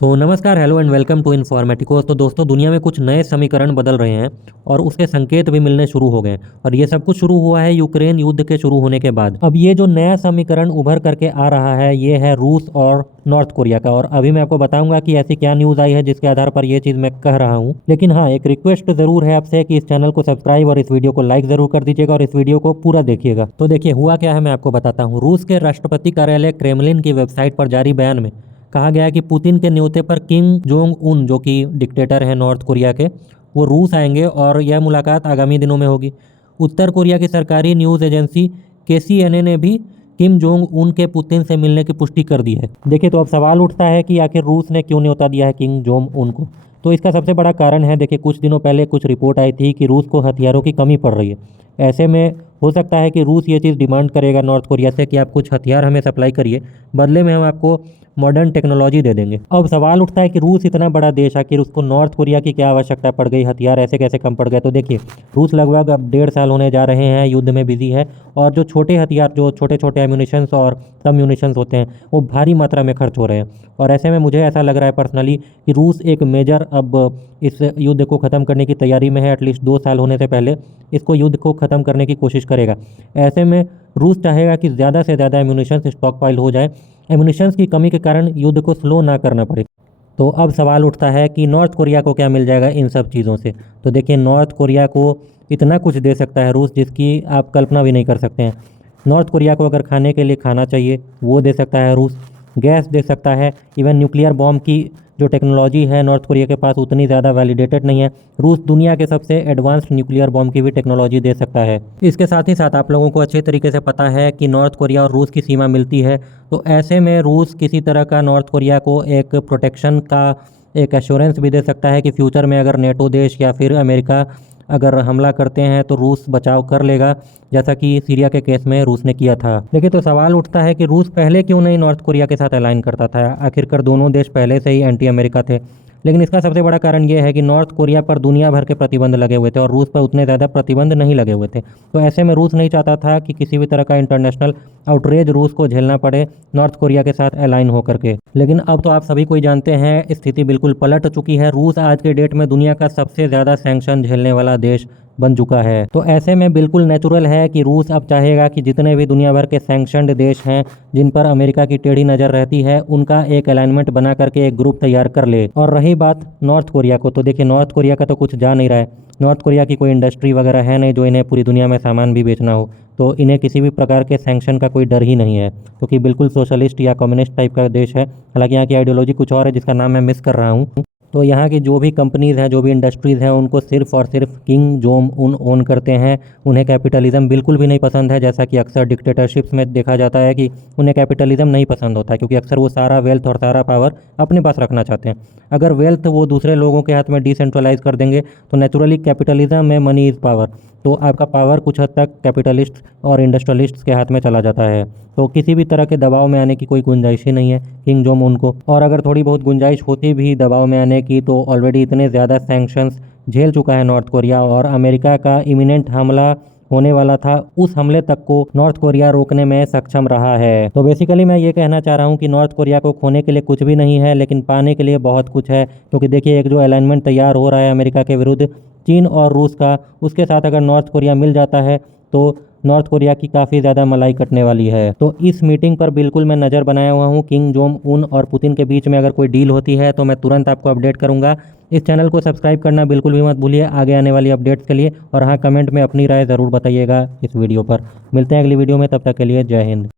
नमस्कार, hello and welcome to इन्फॉर्मेटिको। तो दोस्तों, दुनिया में कुछ नए समीकरण बदल रहे हैं और उसके संकेत भी मिलने शुरू हो गए हैं। और ये सब कुछ शुरू हुआ है यूक्रेन युद्ध के शुरू होने के बाद। अब ये जो नया समीकरण उभर करके आ रहा है ये है रूस और नॉर्थ कोरिया का। और अभी मैं आपको बताऊंगा कि ऐसी क्या न्यूज़ आई है जिसके आधार पर ये चीज़ मैं कह रहा हूँ। लेकिन हाँ, एक रिक्वेस्ट ज़रूर है आपसे कि इस चैनल को सब्सक्राइब और इस वीडियो को लाइक ज़रूर कर दीजिएगा और इस वीडियो को पूरा देखिएगा। तो देखिए हुआ क्या है, मैं आपको बताता हूँ। रूस के राष्ट्रपति कार्यालय क्रेमलिन की वेबसाइट पर जारी बयान में कहा गया है कि पुतिन के न्योते पर किम जोंग उन, जो कि डिक्टेटर हैं नॉर्थ कोरिया के, वो रूस आएंगे और यह मुलाकात आगामी दिनों में होगी। उत्तर कोरिया की सरकारी न्यूज़ एजेंसी KCNA ने भी किम जोंग उन के पुतिन से मिलने की पुष्टि कर दी है। देखिए, तो अब सवाल उठता है कि आखिर रूस ने क्यों न्योता दिया है किम जोंग उन को। तो इसका सबसे बड़ा कारण है, देखिए कुछ दिनों पहले कुछ रिपोर्ट आई थी कि रूस को हथियारों की कमी पड़ रही है। ऐसे में हो सकता है कि रूस ये चीज़ डिमांड करेगा नॉर्थ कोरिया से कि आप कुछ हथियार हमें सप्लाई करिए, बदले में हम आपको मॉडर्न टेक्नोलॉजी दे देंगे। अब सवाल उठता है कि रूस इतना बड़ा देश, आखिर उसको नॉर्थ कोरिया की क्या आवश्यकता पड़ गई, हथियार ऐसे कैसे कम पड़ गए। तो देखिए, रूस लगभग अब 1.5 साल होने जा रहे हैं युद्ध में बिजी है और जो छोटे हथियार, जो छोटे छोटे एम्यूनिशंस और सब म्यूनिशंस होते हैं, वो भारी मात्रा में खर्च हो रहे हैं। और ऐसे में मुझे ऐसा लग रहा है पर्सनली कि रूस एक मेजर अब इस युद्ध को ख़त्म करने की तैयारी में है। एटलीस्ट 2 साल होने से पहले इसको युद्ध को ख़त्म करने की कोशिश करेगा। ऐसे में रूस चाहेगा कि ज़्यादा से ज़्यादा एम्यूनिशंस स्टॉक पाइल हो जाए, एम्यूनिशंस की कमी के कारण युद्ध को स्लो ना करना पड़े। तो अब सवाल उठता है कि नॉर्थ कोरिया को क्या मिल जाएगा इन सब चीज़ों से। तो देखिए, नॉर्थ कोरिया को इतना कुछ दे सकता है रूस जिसकी आप कल्पना भी नहीं कर सकते हैं। नॉर्थ कोरिया को अगर खाने के लिए खाना चाहिए वो दे सकता है रूस, गैस दे सकता है, इवन न्यूक्लियर बॉम्ब की जो टेक्नोलॉजी है नॉर्थ कोरिया के पास उतनी ज़्यादा वैलिडेटेड नहीं है। रूस दुनिया के सबसे एडवांस्ड न्यूक्लियर बॉम्ब की भी टेक्नोलॉजी दे सकता है। इसके साथ ही साथ आप लोगों को अच्छे तरीके से पता है कि नॉर्थ कोरिया और रूस की सीमा मिलती है। तो ऐसे में रूस किसी तरह का नॉर्थ कोरिया को एक प्रोटेक्शन का एक एश्योरेंस भी दे सकता है कि फ्यूचर में अगर नेटो देश या फिर अमेरिका अगर हमला करते हैं तो रूस बचाव कर लेगा, जैसा कि सीरिया के केस में रूस ने किया था। देखिए, तो सवाल उठता है कि रूस पहले क्यों नहीं नॉर्थ कोरिया के साथ अलाइन करता था। आखिरकार दोनों देश पहले से ही एंटी अमेरिका थे। लेकिन इसका सबसे बड़ा कारण ये है कि नॉर्थ कोरिया पर दुनिया भर के प्रतिबंध लगे हुए थे और रूस पर उतने ज़्यादा प्रतिबंध नहीं लगे हुए थे। तो ऐसे में रूस नहीं चाहता था कि किसी भी तरह का इंटरनेशनल आउटरेज रूस को झेलना पड़े नॉर्थ कोरिया के साथ अलाइन होकर के। लेकिन अब तो आप सभी कोई जानते हैं स्थिति बिल्कुल पलट चुकी है। रूस आज के डेट में दुनिया का सबसे ज़्यादा सैंक्शन झेलने वाला देश बन चुका है। तो ऐसे में बिल्कुल नेचुरल है कि रूस अब चाहेगा कि जितने भी दुनिया भर के सैंक्शनड देश हैं जिन पर अमेरिका की टेढ़ी नज़र रहती है, उनका एक अलाइनमेंट बना करके एक ग्रुप तैयार कर ले। और रही बात नॉर्थ कोरिया को, तो देखिए नॉर्थ कोरिया का तो कुछ जा नहीं रहा है। नॉर्थ कोरिया की कोई इंडस्ट्री वगैरह है नहीं जो इन्हें पूरी दुनिया में सामान भी बेचना हो, तो इन्हें किसी भी प्रकार के सैंक्शन का कोई डर ही नहीं है, क्योंकि बिल्कुल सोशलिस्ट या कम्युनिस्ट टाइप का देश है। हालांकि यहाँ की आइडियोलॉजी कुछ और है जिसका नाम मैं मिस कर रहा हूँ। तो यहाँ की जो भी कंपनीज़ हैं, जो भी इंडस्ट्रीज़ हैं, उनको सिर्फ और सिर्फ किम जोंग उन ओन करते हैं। उन्हें कैपिटलिज्म बिल्कुल भी नहीं पसंद है, जैसा कि अक्सर डिक्टेटरशिप्स में देखा जाता है कि उन्हें कैपिटलिज्म नहीं पसंद होता है, क्योंकि अक्सर वो सारा वेल्थ और सारा पावर अपने पास रखना चाहते हैं। अगर वेल्थ वो दूसरे लोगों के हाथ में डिसेंट्रलाइज कर देंगे तो नेचुरली कैपिटलिज्म में मनी इज़ पावर, तो आपका पावर कुछ हद तक कैपिटलिस्ट और इंडस्ट्रियलिस्ट्स के हाथ में चला जाता है। तो किसी भी तरह के दबाव में आने की कोई गुंजाइश ही नहीं है किम जोंग उन को। और अगर थोड़ी बहुत गुंजाइश होती भी दबाव में आने की, तो ऑलरेडी इतने ज़्यादा सैंक्शंस झेल चुका है नॉर्थ कोरिया, और अमेरिका का इमिनेंट हमला होने वाला था, उस हमले तक को नॉर्थ कोरिया रोकने में सक्षम रहा है। तो बेसिकली मैं ये कहना चाह रहा हूँ कि नॉर्थ कोरिया को खोने के लिए कुछ भी नहीं है, लेकिन पाने के लिए बहुत कुछ है। क्योंकि देखिए, एक जो अलाइनमेंट तैयार हो रहा है अमेरिका के विरुद्ध चीन और रूस का, उसके साथ अगर नॉर्थ कोरिया मिल जाता है तो नॉर्थ कोरिया की काफ़ी ज़्यादा मलाई कटने वाली है। तो इस मीटिंग पर बिल्कुल मैं नज़र बनाया हुआ हूँ। किम जोंग उन और पुतिन के बीच में अगर कोई डील होती है तो मैं तुरंत आपको अपडेट करूँगा। इस चैनल को सब्सक्राइब करना बिल्कुल भी मत भूलिए आगे आने वाली अपडेट्स के लिए। और हाँ, कमेंट में अपनी राय ज़रूर बताइएगा इस वीडियो पर। मिलते हैं अगली वीडियो में, तब तक के लिए जय हिंद।